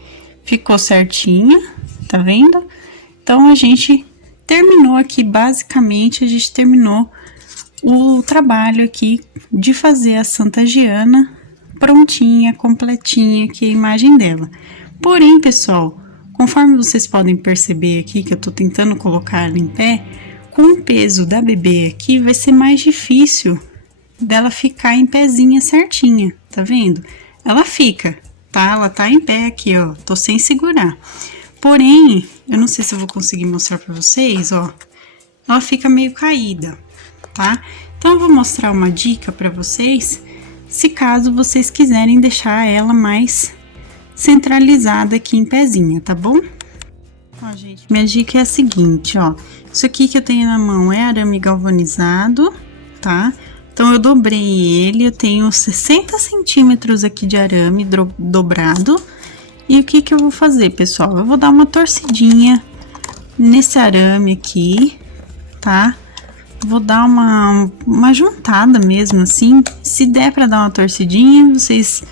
ficou certinha, tá vendo? Então, a gente terminou aqui, basicamente, a gente terminou o trabalho aqui de fazer a Santa Giana prontinha, completinha aqui a imagem dela. Porém, pessoal, conforme vocês podem perceber aqui, que eu tô tentando colocar ela em pé, com o peso da bebê aqui, vai ser mais difícil dela ficar em pezinha certinha, tá vendo? Ela fica, tá? Ela tá em pé aqui, ó, tô sem segurar. Porém, eu não sei se eu vou conseguir mostrar pra vocês, ó, ela fica meio caída, tá? Então, eu vou mostrar uma dica pra vocês, se caso vocês quiserem deixar ela mais centralizada aqui em pezinha, tá bom? Ó, gente, minha dica é a seguinte, ó, isso aqui que eu tenho na mão é arame galvanizado, tá? Então, eu dobrei ele, eu tenho 60 centímetros aqui de arame dobrado. E o que que eu vou fazer, pessoal? Eu vou dar uma torcidinha nesse arame aqui, tá? Vou dar uma juntada mesmo, assim. Se der pra dar uma torcidinha, vocês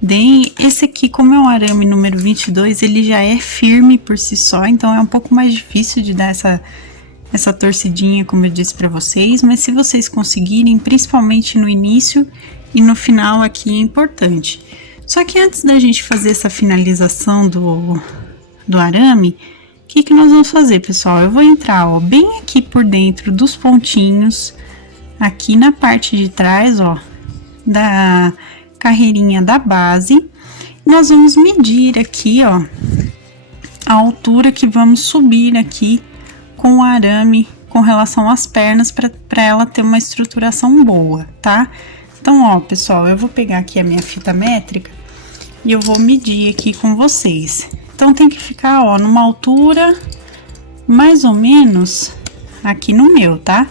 deem. Esse aqui, como é o arame número 22, ele já é firme por si só, então é um pouco mais difícil de dar essa torcidinha, como eu disse pra vocês, mas se vocês conseguirem, principalmente no início e no final aqui, é importante. Só que antes da gente fazer essa finalização do arame, o que que nós vamos fazer, pessoal? Eu vou entrar, ó, bem aqui por dentro dos pontinhos, aqui na parte de trás, ó, da carreirinha da base. Nós vamos medir aqui, ó, a altura que vamos subir aqui com o arame com relação às pernas para ela ter uma estruturação boa, tá? Então, ó, pessoal, eu vou pegar aqui a minha fita métrica e eu vou medir aqui com vocês. Então, tem que ficar, ó, numa altura mais ou menos aqui no meu, tá?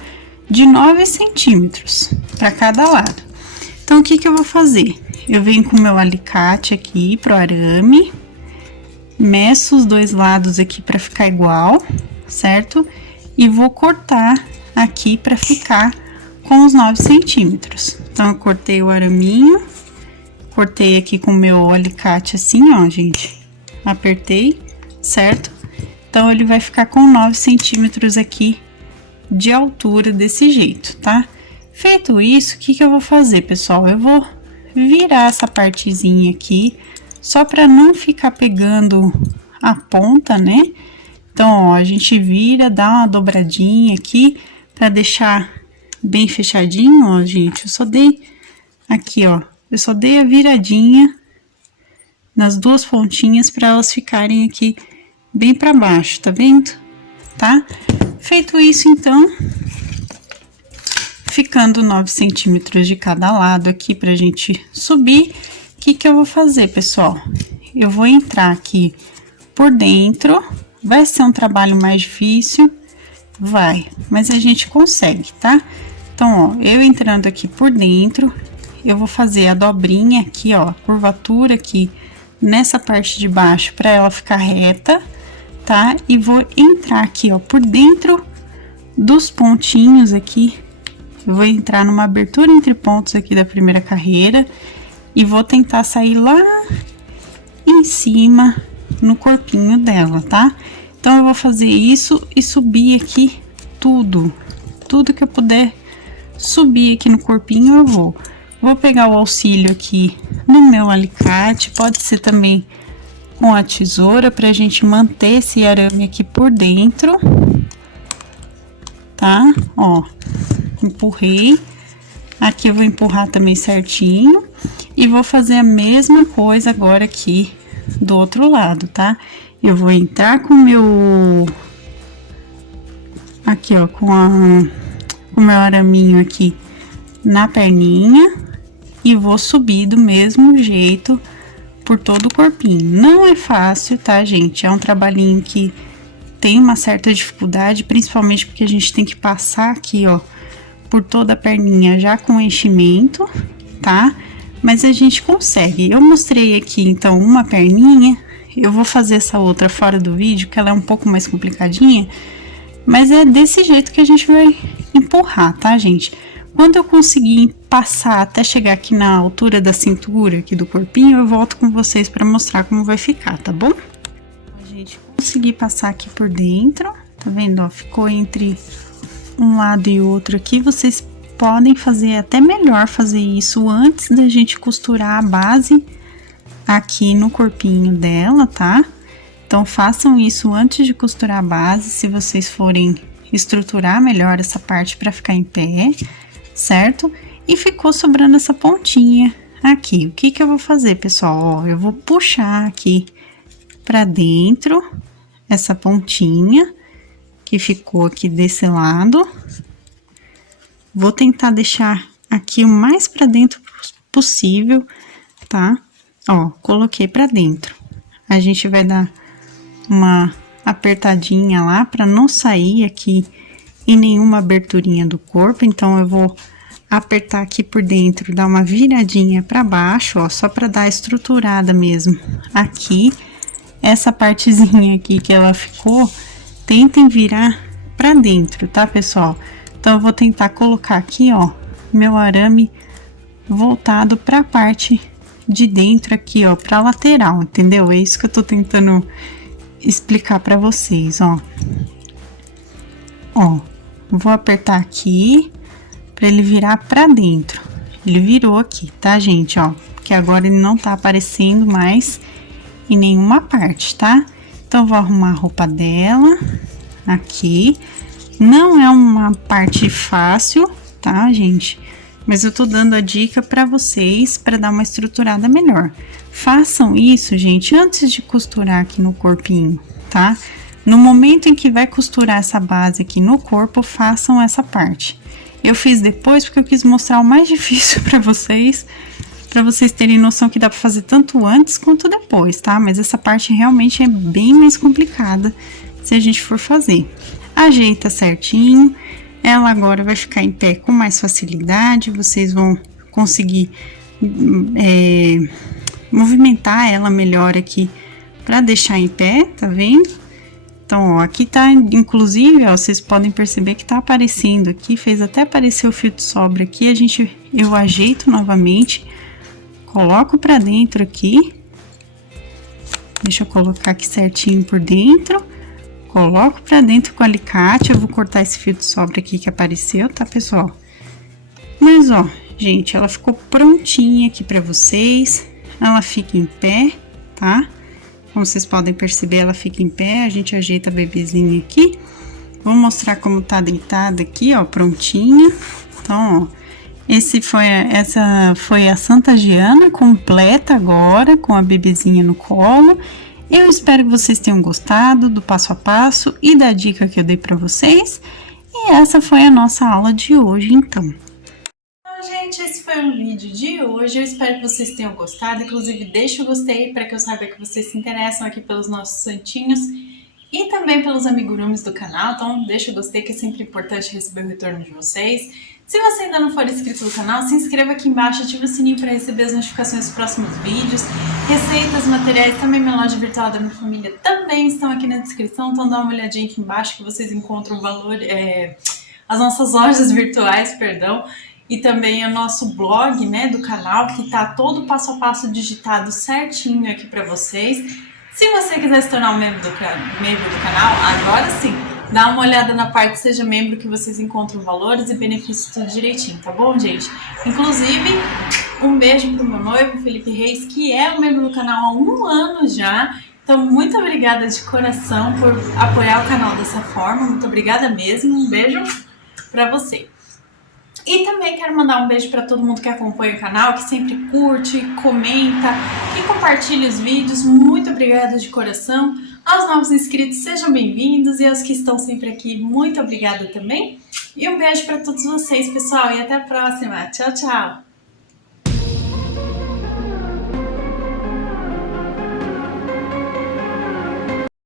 De 9 centímetros para cada lado. Então, o que que eu vou fazer? Eu venho com o meu alicate aqui pro arame, meço os dois lados aqui para ficar igual, certo? E vou cortar aqui para ficar com os 9 centímetros. Então, eu cortei o araminho, cortei aqui com o meu alicate assim, ó, gente. Apertei, certo? Então, ele vai ficar com 9 centímetros aqui de altura desse jeito, tá? Feito isso, o que que eu vou fazer, pessoal? Eu vou virar essa partezinha aqui, só para não ficar pegando a ponta, né? Então, ó, a gente vira, dá uma dobradinha aqui, para deixar bem fechadinho, ó, gente. Eu só dei aqui, ó, eu só dei a viradinha nas duas pontinhas para elas ficarem aqui bem para baixo, tá vendo? Tá? Feito isso, então, ficando 9 centímetros de cada lado aqui pra gente subir, o que que eu vou fazer, pessoal? Eu vou entrar aqui por dentro, vai ser um trabalho mais difícil, vai, mas a gente consegue, tá? Então, ó, eu entrando aqui por dentro, eu vou fazer a dobrinha aqui, ó, a curvatura aqui nessa parte de baixo pra ela ficar reta, tá? E vou entrar aqui, ó, por dentro dos pontinhos aqui. Eu vou entrar numa abertura entre pontos aqui da primeira carreira e vou tentar sair lá em cima no corpinho dela, tá? Então eu vou fazer isso e subir aqui tudo que eu puder subir aqui no corpinho eu vou. Vou pegar o auxílio aqui no meu alicate, pode ser também com a tesoura, pra gente manter esse arame aqui por dentro, tá? Ó, empurrei. Aqui eu vou empurrar também certinho e vou fazer a mesma coisa agora aqui do outro lado, tá? Eu vou entrar com o meu... Aqui, ó, com o meu araminho aqui na perninha e vou subir do mesmo jeito por todo o corpinho. Não é fácil, tá, gente? É um trabalhinho que tem uma certa dificuldade, principalmente porque a gente tem que passar aqui, ó, por toda a perninha já com enchimento, tá? Mas a gente consegue. Eu mostrei aqui, então, uma perninha. Eu vou fazer essa outra fora do vídeo, que ela é um pouco mais complicadinha. Mas é desse jeito que a gente vai empurrar, tá, gente? Quando eu conseguir passar até chegar aqui na altura da cintura, aqui do corpinho, eu volto com vocês para mostrar como vai ficar, tá bom? A gente conseguir passar aqui por dentro, tá vendo, ó? Ficou entre um lado e outro aqui. Vocês podem fazer até melhor fazer isso antes da gente costurar a base aqui no corpinho dela, tá? Então, façam isso antes de costurar a base, se vocês forem estruturar melhor essa parte para ficar em pé, certo? E ficou sobrando essa pontinha aqui. O que que eu vou fazer, pessoal? Ó, eu vou puxar aqui para dentro essa pontinha que ficou aqui desse lado. Vou tentar deixar aqui o mais para dentro possível, tá? Ó, coloquei para dentro. A gente vai dar uma apertadinha lá para não sair aqui em nenhuma aberturinha do corpo. Então eu vou apertar aqui por dentro, dar uma viradinha para baixo, ó, só para dar a estruturada mesmo. Aqui, essa partezinha aqui que ela ficou, tentem virar para dentro, tá, pessoal? Então eu vou tentar colocar aqui, ó, meu arame voltado para a parte de dentro aqui, ó, para lateral, entendeu? É isso que eu tô tentando explicar para vocês, ó. Ó, vou apertar aqui para ele virar para dentro. Ele virou aqui, tá, gente, ó? Porque agora ele não tá aparecendo mais em nenhuma parte, tá? Então, vou arrumar a roupa dela aqui. Não é uma parte fácil, tá, gente? Mas eu tô dando a dica para vocês para dar uma estruturada melhor. Façam isso, gente, antes de costurar aqui no corpinho, tá? No momento em que vai costurar essa base aqui no corpo, façam essa parte. Eu fiz depois porque eu quis mostrar o mais difícil para vocês terem noção que dá para fazer tanto antes quanto depois, tá? Mas essa parte realmente é bem mais complicada se a gente for fazer. Ajeita certinho, ela agora vai ficar em pé com mais facilidade, vocês vão conseguir movimentar ela melhor aqui para deixar em pé, tá vendo? Então, ó, aqui tá, inclusive, ó, vocês podem perceber que tá aparecendo aqui, fez até aparecer o fio de sobra aqui, eu ajeito novamente, coloco pra dentro aqui, deixa eu colocar aqui certinho por dentro, coloco pra dentro com o alicate, eu vou cortar esse fio de sobra aqui que apareceu, tá, pessoal? Mas, ó, gente, ela ficou prontinha aqui pra vocês, ela fica em pé, tá? Como vocês podem perceber, ela fica em pé, a gente ajeita a bebezinha aqui. Vou mostrar como tá deitada aqui, ó, prontinha. Então, ó, essa foi a Santa Giana completa agora, com a bebezinha no colo. Eu espero que vocês tenham gostado do passo a passo e da dica que eu dei pra vocês. E essa foi a nossa aula de hoje, então. Gente, esse foi o vídeo de hoje, eu espero que vocês tenham gostado, inclusive deixa o gostei para que eu saiba que vocês se interessam aqui pelos nossos santinhos e também pelos amigurumis do canal, então deixa o gostei que é sempre importante receber o retorno de vocês. Se você ainda não for inscrito no canal, se inscreva aqui embaixo, ative o sininho para receber as notificações dos próximos vídeos. Receitas, materiais, também minha loja virtual da minha família também estão aqui na descrição, então dá uma olhadinha aqui embaixo que vocês encontram o valor, as nossas lojas virtuais, perdão, e também o nosso blog, né, do canal, que tá todo passo a passo digitado certinho aqui para vocês. Se você quiser se tornar um membro do canal, agora sim, dá uma olhada na parte Seja Membro que vocês encontram valores e benefícios tudo direitinho, tá bom, gente? Inclusive, um beijo pro meu noivo, Felipe Reis, que é um membro do canal há 1 ano já. Então, muito obrigada de coração por apoiar o canal dessa forma. Muito obrigada mesmo. Um beijo pra você. E também quero mandar um beijo para todo mundo que acompanha o canal, que sempre curte, comenta, que compartilha os vídeos. Muito obrigada de coração. Aos novos inscritos, sejam bem-vindos. E aos que estão sempre aqui, muito obrigada também. E um beijo para todos vocês, pessoal. E até a próxima. Tchau, tchau.